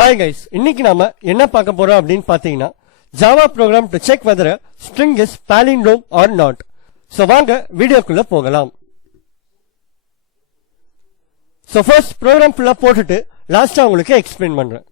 Hi guys, இன்னைக்கு நாம என்ன பார்க்க போறோம் அப்படின்னு பாத்தீங்கன்னா Java program to check whether a string is palindrome or not. So வாங்க வீடியோக்குள்ள போகலாம். So first program full போட்டுட்டு லாஸ்டா உங்களுக்கு எக்ஸ்பிளைன் பண்றேன்.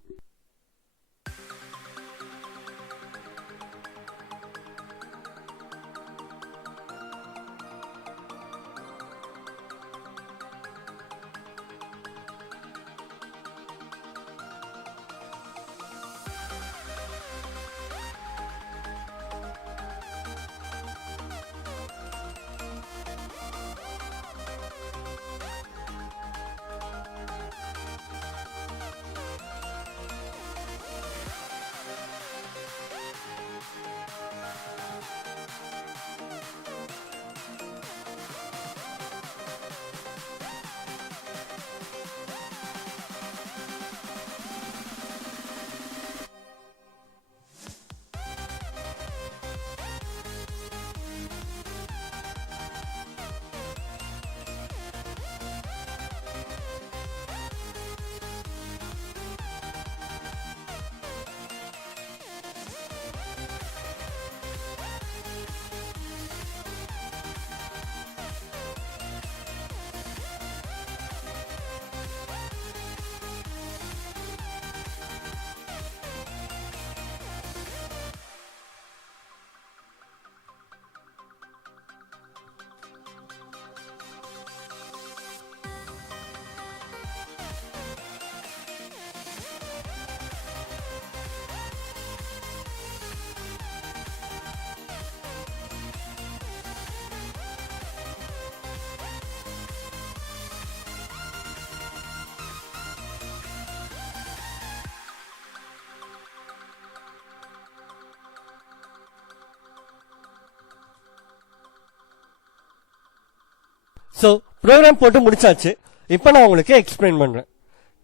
So program போட்டு முடிச்சாச்சு. இப்போ நான் உங்களுக்கு எக்ஸ்பிளைன் பண்றேன்.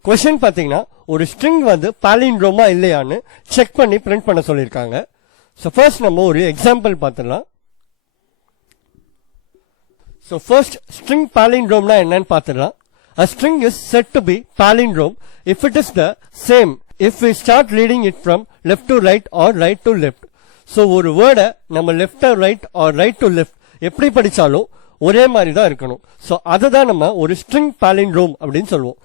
क्वेश्चन பாத்தீங்கன்னா ஒரு ஸ்ட்ரிங் வந்து பாலிண்ட்ரோமா இல்லையான்னு செக் பண்ணி பிரிண்ட் பண்ண சொல்லிருக்காங்க. சோ ஃபர்ஸ்ட் நம்ம ஒரு எக்ஸாம்பிள் பார்த்துடலாம். சோ ஃபர்ஸ்ட் ஸ்ட்ரிங் பாலிண்ட்ரோம்னா என்னன்னு பார்த்துடலாம். A string is said to be palindrome if it is the same if we start reading it from left to right or right to left. So ஒரு வேர்டை நம்ம left to right or right to left எப்படி படிச்சாலும் ஒரே மாதிரி தான் இருக்கணும். So அததான் நம்ம ஒரு ஸ்ட்ரிங் பாலிண்ட்ரோம் அப்படின்னு சொல்லுவோம்.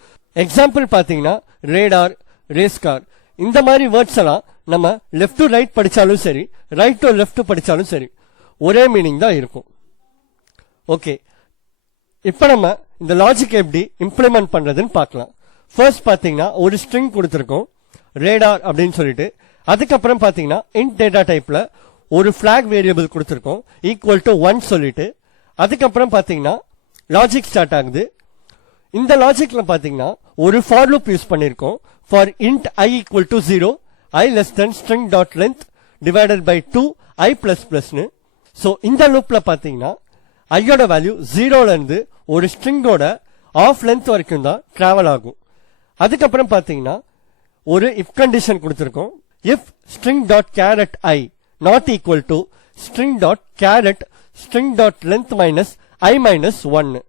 எக்ஸாம்பிள் பாத்தீங்கன்னா ரேடார், ரேஸ் கார் இந்த மாதிரி வேர்ட்ஸ் எல்லாம் நம்ம லெஃப்ட் டு ரைட் படிச்சாலும் சரி, ரைட் டு லெஃப்ட் படிச்சாலும் சரி ஒரே மீனிங் தான் இருக்கும். ஓகே, இப்ப நம்ம இந்த லாஜிக் எப்படி இம்ப்ளிமெண்ட் பண்றதுன்னு பார்க்கலாம். ஃபர்ஸ்ட் பாத்தீங்கன்னா ஒரு ஸ்ட்ரிங் கொடுத்திருக்கோம் ரேடார் அப்படின்னு சொல்லிட்டு, அதுக்கப்புறம் பாத்தீங்கன்னா இன்ட் டேட்டா டைப்ல ஒரு பிளாக் வேரியபிள் கொடுத்திருக்கோம் ஈக்குவல் டு 1 சொல்லிட்டு, அதுக்கப்புறம் பாத்தீங்கன்னா லாஜிக் ஸ்டார்ட் ஆகுது. இந்த லாஜிக்ல பாத்தீங்கன்னா ஒரு ஃபார் லூப் யூஸ் பண்ணிருக்கோம். For int i equal to 0 i less than string dot length divided by 2 i plus plusனு. So இந்த லூப்ல பாத்தீங்கன்னா ஐயோட வேல்யூ 0ல இருந்து ஒரு ஸ்ட்ரிங்கோட ஆஃப் லென்த் வரைக்கும் தான் டிராவல் ஆகும். அதுக்கப்புறம் பாத்தீங்கன்னா ஒரு இஃப் கண்டிஷன் கொடுத்திருக்கோம். if string dot caret i not equal to string dot caret string dot length minus I minus 1.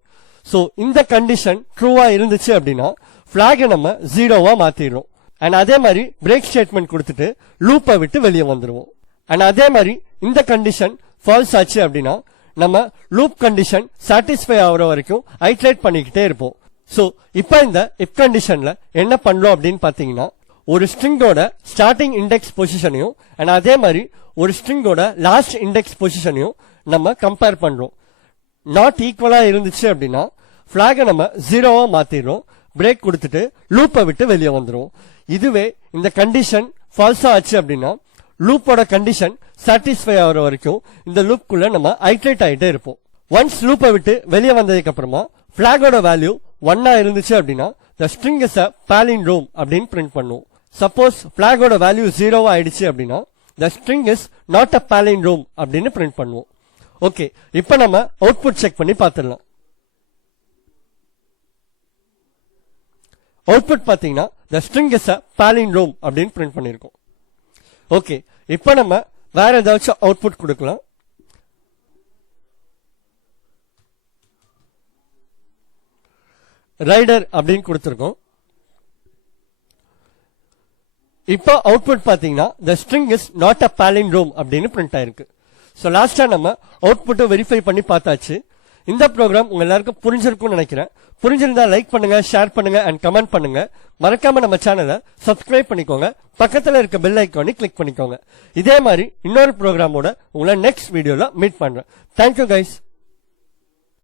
So இந்த கண்டிஷன் ட்ரூவா இருந்துச்சு அப்படின்னா பிளாக நம்ம 0வா மாத்திடுறோம். அண்ட் அதே மாதிரி பிரேக் ஸ்டேட்மெண்ட் கொடுத்துட்டு லூப்பை விட்டு வெளியே வந்துருவோம். அண்ட் அதே மாதிரி இந்த கண்டிஷன் ஃபால்ஸ் ஆச்சு அப்படின்னா நம்ம லூப் கண்டிஷன் சாட்டிஸ்ஃபை ஆகுற வரைக்கும் ஐட்ரேட் பண்ணிக்கிட்டே இருப்போம். சோ இப்ப இந்த இஃப் கண்டிஷன்ல என்ன பண்றோம் அப்படின்னு பாத்தீங்கன்னா ஒரு ஸ்ட்ரிங்கோட ஸ்டார்டிங் இண்டெக்ஸ் பொசிஷனையும் அண்ட் அதே மாதிரி ஒரு ஸ்ட்ரிங்கோட லாஸ்ட் இண்டெக்ஸ் பொசிஷனையும் நம்ம கம்பேர் பண்றோம். நாட் ஈக்குவலா இருந்துச்சு அப்படின்னா பிளாக நம்ம 0வா மாத்திடுறோம், பிரேக் கொடுத்துட்டு லூப்பை விட்டு வெளியே வந்துடும். இதுவே இந்த கண்டிஷன் ஃபால்ஸா ஆச்சு அப்படின்னா லூப்போட கண்டிஷன் சாட்டிஸ்ஃபை ஆகிற வரைக்கும் இந்த லூப்குள்ள நம்ம ஐட்ரேட் ஆகிட்டே இருப்போம். ஒன்ஸ் லூப்பை விட்டு வெளியே வந்ததுக்கு அப்புறமா பிளாகோட வேல்யூ 1 இருந்துச்சு அப்படின்னா the string is a palindrome அப்படின்னு பிரிண்ட் பண்ணுவோம். சப்போஸ் பிளாகோட வேல்யூ 0 ஆயிடுச்சு அப்படின்னா the string is not a palindrome அப்படின்னு பிரிண்ட் பண்ணுவோம். ஓகே, இப்ப நம்ம அவுட்புட் செக் பண்ணி பார்த்துடலாம். அவுட்புட் பாத்தீங்கன்னா the string is a palindrome அப்படின்னு பிரிண்ட் பண்ணிருக்கோம். ஓகே, இப்ப நம்ம வேற ஏதாச்சும் அவுட்புட் கொடுக்கலாம். ரைடர் அப்படின்னு கொடுத்திருக்கோம். இப்போ அவுட்புட் பாத்தீங்கன்னா the string is not a palindrome அப்படின்னு பிரிண்ட் ஆயிருக்கு. சோ லாஸ்டா நம்ம அவுட்புட்டை வெரிஃபை பண்ணி பார்த்தாச்சு. இந்த ப்ரோக்ராம் உங்க எல்லாருக்கும் புரிஞ்சிருக்கும்னு நினைக்கிறேன். புரிஞ்சிருந்தா லைக் பண்ணுங்க, ஷேர் பண்ணுங்க அண்ட் கமெண்ட் பண்ணுங்க. மறக்காம நம்ம சேனலை சப்ஸ்கிரைப் பண்ணிக்கோங்க. பக்கத்துல இருக்க பெல் ஐக்கானை கிளிக் பண்ணிக்கோங்க. இதே மாதிரி இன்னொரு ப்ரோக்ராமோட உங்களை நெக்ஸ்ட் வீடியோல மீட் பண்றேன். Thank you guys.